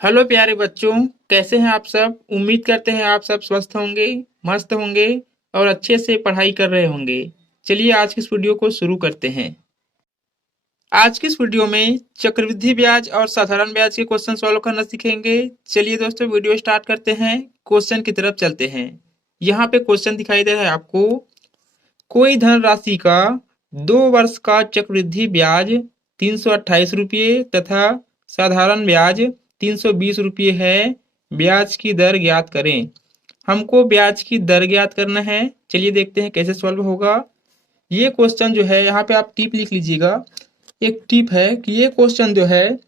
Hello प्यारे बच्चों, कैसे हैं आप सब। उम्मीद करते हैं आप सब स्वस्थ होंगे, मस्त होंगे और अच्छे से पढ़ाई कर रहे होंगे। चलिए आज की इस वीडियो को शुरू करते हैं। आज की इस वीडियो में चक्रवृद्धि ब्याज और साधारण ब्याज के क्वेश्चन सॉल्व करना सीखेंगे। चलिए दोस्तों वीडियो स्टार्ट करते हैं, क्वेश्चन की तरफ चलते हैं। यहाँ पे क्वेश्चन दिखाई दे रहा है आपको, कोई धनराशि का 2 वर्ष का चक्रवृद्धि ब्याज 328 रुपये तथा साधारण ब्याज 320 रुपये है। ब्याज की दर ज्ञात करें। हमको ब्याज की दर ज्ञात करना है। चलिए देखते हैं कैसे सॉल्व होगा। ये क्वेश्चन जो है यहाँ पे आप टिप लिख लीजिएगा। एक टिप है कि ये क्वेश्चन जो है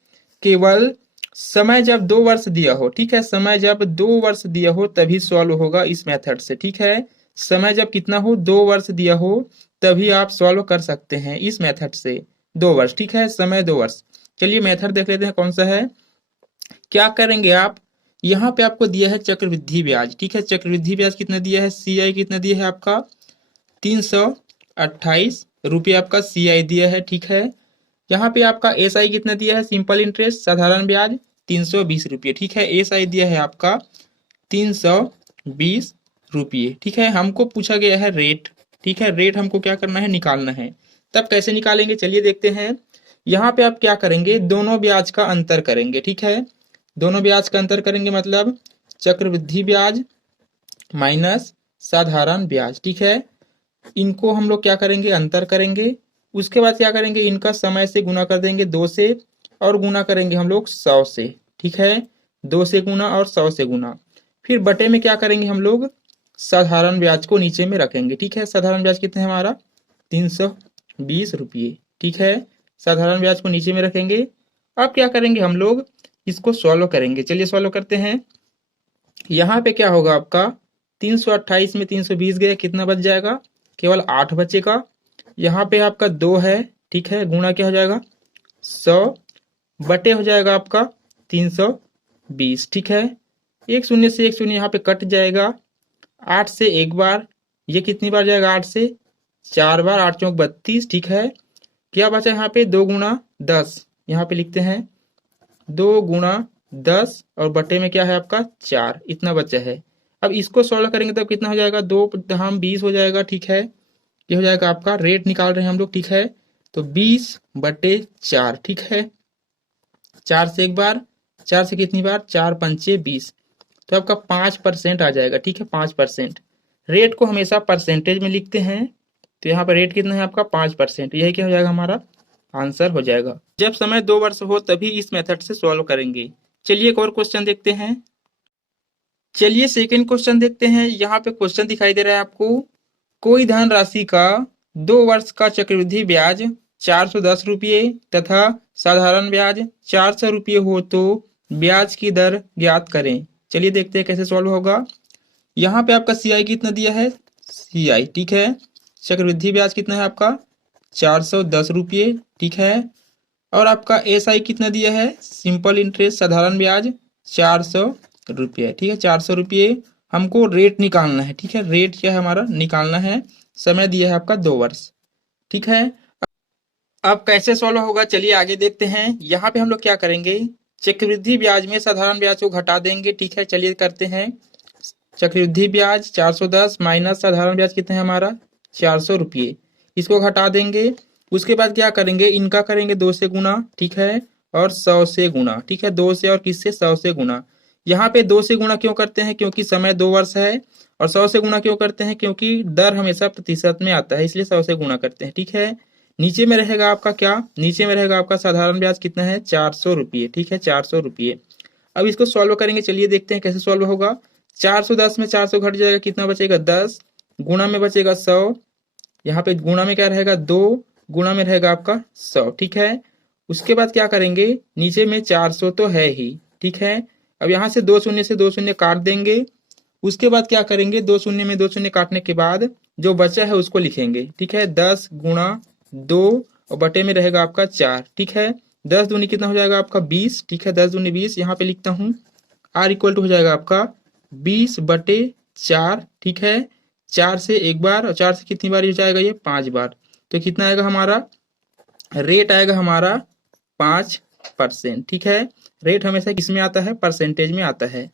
केवल समय जब 2 वर्ष दिया हो, ठीक है, समय जब 2 वर्ष दिया हो तभी सॉल्व होगा इस मेथड से, ठीक है। समय जब कितना हो, 2 वर्ष दिया हो तभी आप सॉल्व कर सकते हैं इस मेथड से। 2 वर्ष, ठीक है, समय 2 वर्ष। चलिए मेथड देख लेते हैं कौन सा है। क्या करेंगे आप, यहाँ पे आपको दिया है चक्रवृद्धि ब्याज, ठीक है। चक्रवृद्धि ब्याज कितना दिया है, CI कितना दिया है आपका 328 रुपये आपका CI दिया है, ठीक है। यहाँ पे आपका SI कितना दिया है, सिंपल इंटरेस्ट साधारण ब्याज 320 रुपये, ठीक है। SI दिया है आपका 320 रुपये, ठीक है। हमको पूछा गया है रेट, ठीक है। रेट हमको क्या करना है, निकालना है। तब कैसे निकालेंगे चलिए देखते हैं। यहाँ पे आप क्या करेंगे, दोनों ब्याज का अंतर करेंगे, ठीक है। दोनों ब्याज का अंतर करेंगे मतलब चक्रवृद्धि ब्याज माइनस साधारण ब्याज, ठीक है। इनको हम लोग क्या करेंगे, अंतर करेंगे। उसके बाद क्या करेंगे, इनका समय से गुना कर देंगे 2 से, और गुना करेंगे हम लोग 100 से, ठीक है। 2 से गुना और 100 से गुना। फिर बटे में क्या करेंगे हम लोग, साधारण ब्याज को नीचे में रखेंगे, ठीक है। साधारण ब्याज कितना है हमारा 320 रुपये, ठीक है। साधारण ब्याज को नीचे में रखेंगे। अब क्या करेंगे हम लोग, इसको सॉल्व करेंगे। चलिए सॉल्व करते हैं। यहाँ पे क्या होगा आपका, 328 में 320 गए, कितना बच जाएगा, केवल 8 बचेगा। यहाँ पे आपका 2 है, ठीक है, गुणा क्या हो जाएगा 100, बटे हो जाएगा आपका 320, ठीक है। एक शून्य से एक शून्य यहाँ पे कट जाएगा। 8 से एक बार, ये कितनी बार जाएगा, 8 से 4 बार, 8 चौक 32, ठीक है। क्या बचा यहाँ पे, 2 गुणा 10, यहाँ पे लिखते हैं 2 गुणा 10 और बटे में क्या है आपका 4, इतना बचा है। अब इसको सॉल्व करेंगे तब कितना हो जाएगा, 2 हम 20 हो जाएगा, ठीक है। ये हो जाएगा आपका, रेट निकाल रहे हैं हम लोग, ठीक है। तो 20/4, ठीक है। 4 से एक बार, 4 से कितनी बार, 4 पंचे 20, तो आपका 5% आ जाएगा, ठीक है, 5%। रेट को हमेशा परसेंटेज में लिखते हैं, तो यहाँ पर रेट कितना है आपका 5%। यही क्या हो जाएगा, हमारा आंसर हो जाएगा। जब समय 2 वर्ष हो तभी इस मेथड से सॉल्व करेंगे। चलिए एक और क्वेश्चन देखते हैं। चलिए सेकंड क्वेश्चन देखते हैं। यहाँ पे क्वेश्चन दिखाई दे रहा है आपको, कोई धनराशि का 2 वर्ष का चक्रवृद्धि ब्याज 410 रुपये तथा साधारण ब्याज 400 रुपये हो तो ब्याज की दर ज्ञात करें। चलिए देखते हैं कैसे सॉल्व होगा। यहाँ पे आपका CI कितना दिया है, CI, ठीक है। चक्रवृद्धि ब्याज कितना है आपका 410 रुपये, ठीक है। और आपका SI कितना दिया है, सिंपल इंटरेस्ट साधारण ब्याज 400 रुपये, ठीक है। 400 रुपये। हमको रेट निकालना है, ठीक है। रेट क्या है हमारा, निकालना है। समय दिया है आपका 2 वर्ष, ठीक है। अब कैसे सॉल्व होगा चलिए आगे देखते हैं। यहाँ पे हम लोग क्या करेंगे, चक्रवृद्धि ब्याज में साधारण ब्याज को घटा देंगे, ठीक है। चलिए करते हैं। चक्रवृद्धि ब्याज 410 माइनस साधारण ब्याज कितना है हमारा 400 रुपये, इसको घटा देंगे। उसके बाद क्या करेंगे, इनका करेंगे 2 से गुना, ठीक है, और 100 से गुना, ठीक है। 2 से और किससे, 100 से गुना। यहाँ पे 2 से गुना क्यों करते हैं, क्योंकि समय 2 वर्ष है। और 100 से गुना क्यों करते हैं, क्योंकि दर हमेशा प्रतिशत में आता है, इसलिए 100 से गुना करते हैं, ठीक है। नीचे में रहेगा आपका क्या, नीचे में रहेगा आपका साधारण ब्याज कितना है 400 रुपये, ठीक है, 400 रुपये। अब इसको सॉल्व करेंगे, चलिए देखते हैं कैसे सॉल्व होगा। 410 में 400 घट जाएगा, कितना बचेगा 10, गुणा में बचेगा 100, यहाँ पे गुणा में क्या रहेगा 2, गुणा में रहेगा आपका 100, ठीक है। उसके बाद क्या करेंगे, नीचे में 400 तो है ही, ठीक है। अब यहाँ से 2 शून्य से 2 शून्य काट देंगे। उसके बाद क्या करेंगे, 2 शून्य में 2 शून्य काटने के बाद जो बचा है उसको लिखेंगे, ठीक है। 10 गुणा 2 और बटे में रहेगा आपका 4, ठीक है। 10 दूनी कितना हो जाएगा आपका 20, ठीक है। 10 दूनी 20, यहाँ पे लिखता हूँ R इक्वल टू हो जाएगा आपका 20/4, ठीक है। 4 से एक बार और 4 से कितनी बार हो जाएगा, ये 5 बार। तो कितना आएगा हमारा, रेट आएगा हमारा 5%, ठीक है। रेट हमेशा किस में आता है, परसेंटेज में आता है।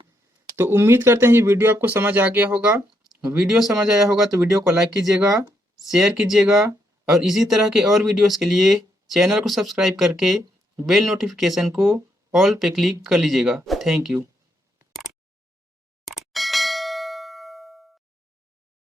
तो उम्मीद करते हैं ये वीडियो आपको समझ आ गया होगा। वीडियो समझ आया होगा तो वीडियो को लाइक कीजिएगा, शेयर कीजिएगा और इसी तरह के और वीडियोस के लिए चैनल को सब्सक्राइब करके बेल नोटिफिकेशन को ऑल पे क्लिक कर लीजिएगा। Thank you.